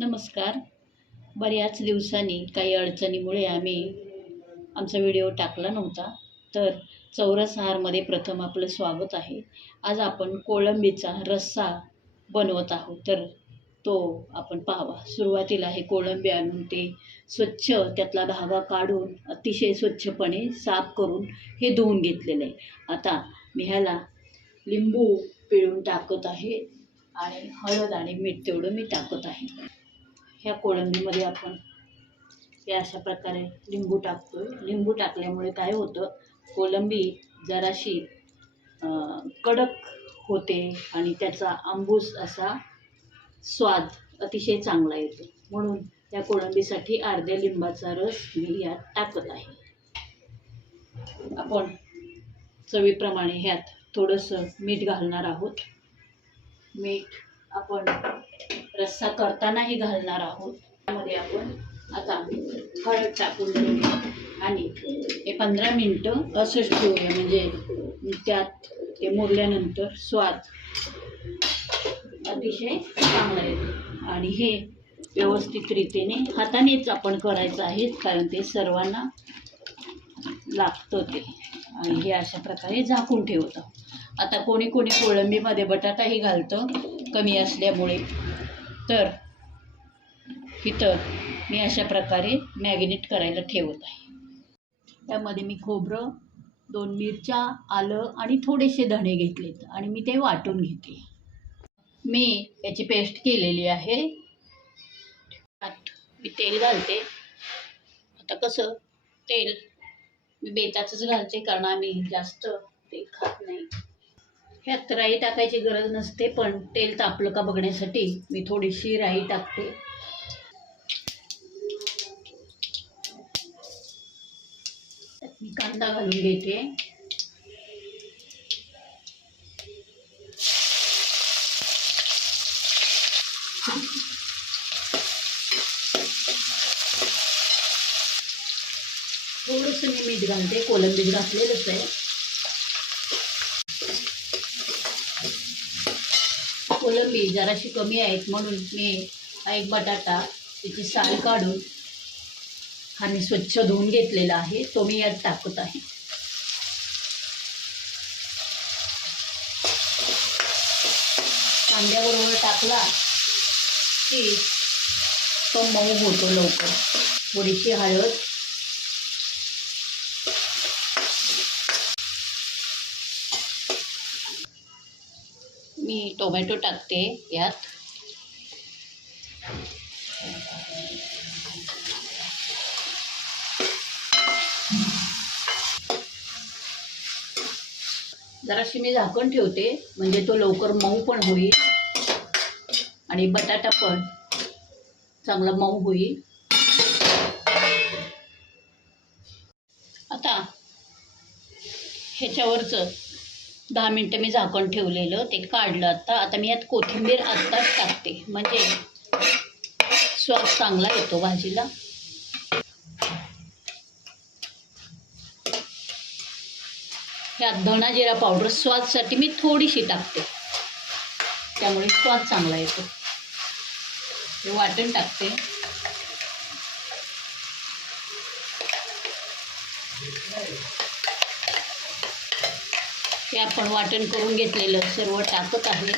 नमस्कार. बऱ्याच दिवसांनी काही अडचणीमुळे आम्ही आमचा व्हिडिओ टाकला नव्हता. तर चौरस आहारमध्ये प्रथम आपलं स्वागत आहे. आज आपण कोळंबीचा रस्सा बनवत आहोत. तर तो आपण पाहावा. सुरुवातीला हे कोळंबी आणून ते स्वच्छ त्यातला धागा काढून अतिशय स्वच्छपणे साफ करून हे धुवून घेतलेलं आहे. आता मी ह्याला लिंबू पिळून टाकत आहे आणि हळद आणि मीठ तेवढं मी टाकत आहे. ह्या कोळंबीमध्ये आपण हे अशा प्रकारे लिंबू टाकतोय. लिंबू टाकल्यामुळे काय होतं, कोळंबी जराशी कडक होते आणि त्याचा आंबूस असा स्वाद अतिशय चांगला येतो. म्हणून त्या कोळंबीसाठी अर्ध्या लिंबाचा रस मी यात टाकत आहे. आपण चवीप्रमाणे ह्यात थोडंसं मीठ घालणार आहोत. मीठ आपण रस्सा करतानाही घालणार आहोत. त्यामध्ये आपण आता हळद टाकून घेऊया आणि हे 15 मिनटं असंच ठेवूया. म्हणजे त्यात ते मुरल्यानंतर स्वाद अतिशय चांगला येतो. आणि हे व्यवस्थित रीतीने हातानेच आपण करायचं आहे, कारण ते सर्वांना लागतं ते. आणि हे अशा प्रकारे झाकून ठेवतं. आता कोणी कोणी कोळंबीमध्ये बटाटाही घालतं कमी असल्यामुळे. तर इथं मी अशा प्रकारे मॅरिनेट करायला ठेवत आहे. त्यामध्ये मी खोबरं, 2 मिरच्या, आलं आणि थोडेसे धणे घेतलेत आणि मी ते वाटून घेते. मी याची पेस्ट केलेली आहे. मी तेल घालते. आता कसं तेल मी बेताचंच घालते, कारण आम्ही जास्त तेल खात नाही. ह्यात राई टाकायची गरज नसते, पण तेल तापलं का बघण्यासाठी मी थोडीशी राई टाकते. त्यात मी कांदा घालून घेते. थोडंसं मी मीठ घालते. कोळंबीत घातलेलंच आहे. कोळंबी जराशी कमी आहेत म्हणून मी हा एक बटाटा त्याची साल काढून हा मी स्वच्छ धुवून घेतलेला आहे, तो मी यात टाकत आहे. कांद्याबरोबर टाकला की तो मऊ होतो लवकर. थोडीशी हळद, मी टोमॅटो टाकते यात. जराशी मी झाकण ठेवते, म्हणजे तो लवकर मऊ पण होईल आणि बटाटा पण चांगला मऊ होईल. आता ह्याच्यावरचं 10 मिनटं मी झाकण ठेवलेलं ते काढलं. आता मी यात कोथिंबीर आत्ताच टाकते, म्हणजे स्वाद चांगला येतो भाजीला. ह्यात धणा जिरा पावडर स्वादसाठी मी थोडीशी टाकते, त्यामुळे स्वाद चांगला येतो. हे वाटण टाकते. हे आपण वाटण करून घेतलेलं सर्व टाकत आहे.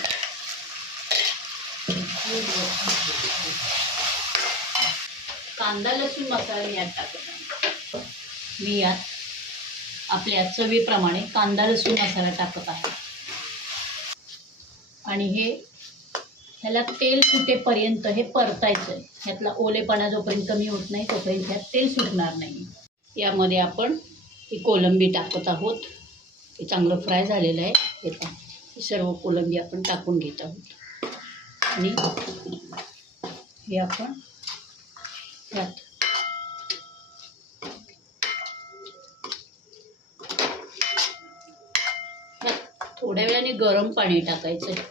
कांदा लसूण मसाला यात टाकत आहे. मी यात आपल्या चवीप्रमाणे कांदा लसूण मसाला टाकत आहे. आणि ह्याला तेल सुटेपर्यंत हे परतायचं आहे. ह्यातला ओलेपणा जोपर्यंत कमी होत नाही तोपर्यंत ह्यात तेल सुटणार नाही. यामध्ये आपण ही कोळंबी टाकत आहोत. हे चांगलं फ्राय झालेलं आहे. हे सर्व कोळंबी आपण टाकून घेत आहोत आणि हे आपण ह्यात थोड्या वेळाने गरम पाणी टाकायचं आहे.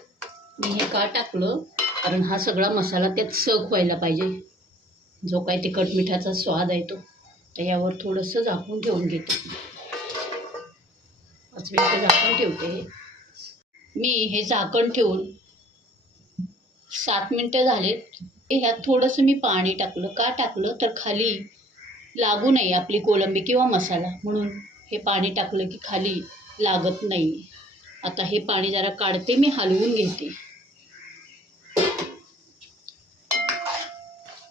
मी हे का टाकलं, कारण हा सगळा मसाला त्यात सग व्हायला पाहिजे. जो काही तिखट मिठाचा स्वाद आहे तो. तर यावर थोडंसं झाकून ठेवून घेते. 5 मिनिटं झाकून ठेवते. मी हे झाकण ठेवून 7 मिनटं झालेत. ह्यात थोडंसं मी पाणी टाकलं. का टाकलं तर खाली लागू नये आपली कोळंबी किंवा मसाला, म्हणून हे पाणी टाकलं की खाली लागत नाही. आता हे पाणी जरा काढते, मी हलवून घेते.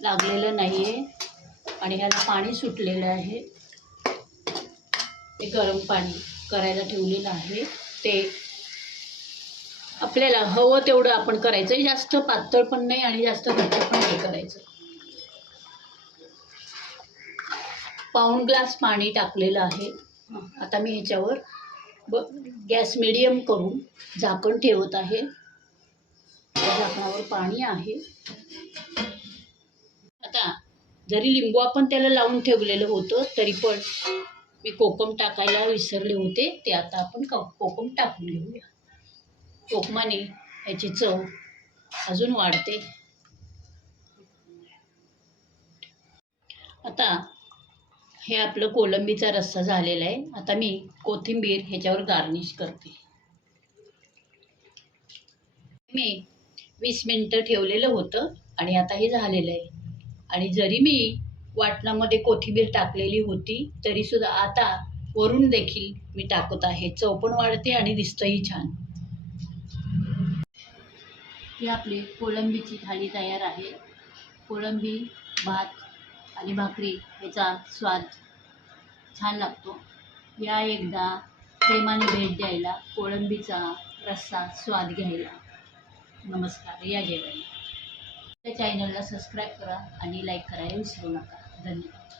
लागलेलं नाही आहे आणि ह्याला पाणी सुटलेलं आहे. ते गरम पाणी करायला ठेवलेलं आहे. ते आपल्याला हवं तेवढं आपण करायचं. जास्त पातळ पण नाही आणि जास्त घट्ट पण नाही करायचं. पाऊण ग्लास पाणी टाकलेलं आहे. आता मी ह्याच्यावर गॅस मिडियम करून झाकण ठेवत आहे. त्या झाकणावर पाणी आहे. आता जरी लिंबू आपण त्याला लावून ठेवलेलं होतं तरी पण मी कोकम टाकायला विसरले होते. ते आता आपण कोकम टाकून घेऊया. कोकमाने याची चव अजून वाढते. आता हे आपलं कोळंबीचा रस्सा झालेला आहे. आता मी कोथिंबीर ह्याच्यावर गार्निश करते. मी 20 मिनिटं ठेवलेलं होतं आणि आता हे झालेलं आहे. आणि जरी मी वाटणामध्ये कोथिंबीर टाकलेली होती तरी सुद्धा आता वरून देखील मी टाकत आहे. चव पण वाढते आणि दिसतंही छान. ही आपली कोळंबीची थाळी तयार आहे. कोळंबी, भात आणि भाकरी याचा स्वाद छान लागतो. या एकदा प्रेमाने भेट द्यायला, कोळंबीचा रस्सा स्वाद घ्यायला. नमस्कार, या जेवायला. त्या चॅनलला सबस्क्राईब करा आणि लाईक करायला विसरू नका. धन्यवाद.